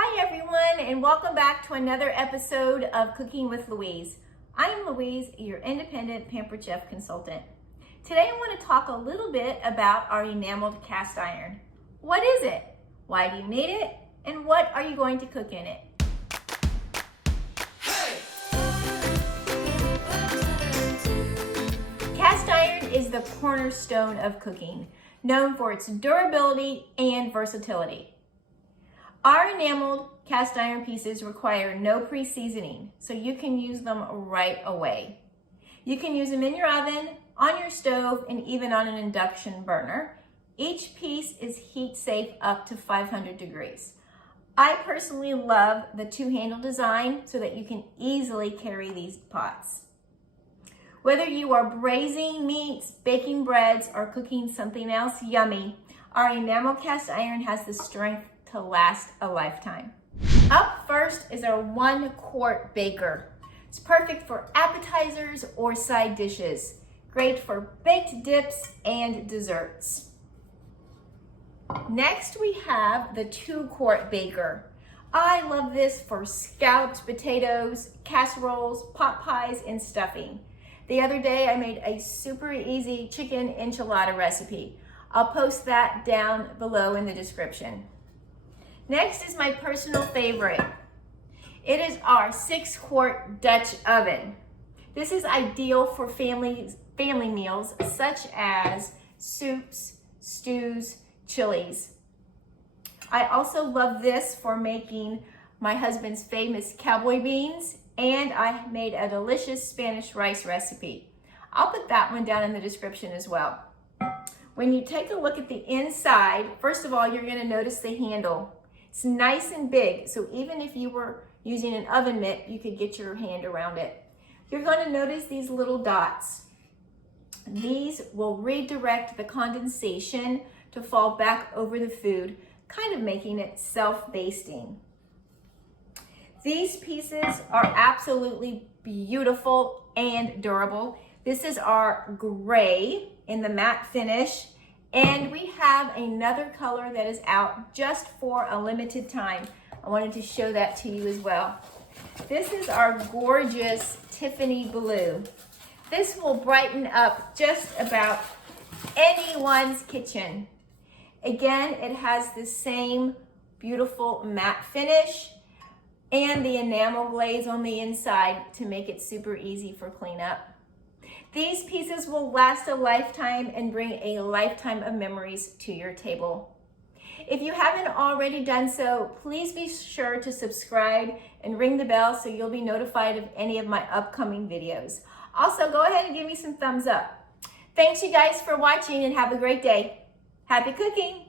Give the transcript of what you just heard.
Hi everyone, and welcome back to another episode of Cooking with Louise. I am Louise, your Independent Pampered Chef Consultant. Today I want to talk a little bit about our Enameled Cast Iron. What is it? Why do you need it? And what are you going to cook in it? Cast iron is the cornerstone of cooking, known for its durability and versatility. Our enameled cast iron pieces require no pre-seasoning, so you can use them right away. You can use them in your oven, on your stove, and even on an induction burner. Each piece is heat safe up to 500 degrees. I personally love the two-handle design so that you can easily carry these pots. Whether you are braising meats, baking breads, or cooking something else yummy, our enameled cast iron has the strength to last a lifetime. Up first is our Quart Baker. It's perfect for appetizers or side dishes. Great for baked dips and desserts. Next we have the Quart Baker. I love this for scalloped potatoes, casseroles, pot pies, and stuffing. The other day I made a super easy chicken enchilada recipe. I'll post that down below in the description. Next is my personal favorite. It is our 6-quart Dutch oven. This is ideal for family meals such as soups, stews, chilies. I also love this for making my husband's famous cowboy beans, and I made a delicious Spanish rice recipe. I'll put that one down in the description as well. When you take a look at the inside, first of all, you're going to notice the handle. It's nice and big, so even if you were using an oven mitt, you could get your hand around it. You're going to notice these little dots. These will redirect the condensation to fall back over the food, kind of making it self-basting. These pieces are absolutely beautiful and durable. This is our gray in the matte finish. And we have another color that is out just for a limited time. I wanted to show that to you as well. This is our gorgeous Tiffany Blue. This will brighten up just about anyone's kitchen. Again, it has the same beautiful matte finish and the enamel glaze on the inside to make it super easy for cleanup. These pieces will last a lifetime and bring a lifetime of memories to your table. If you haven't already done so, please be sure to subscribe and ring the bell so you'll be notified of any of my upcoming videos. Also, go ahead and give me some thumbs up. Thanks you guys for watching and have a great day. Happy cooking!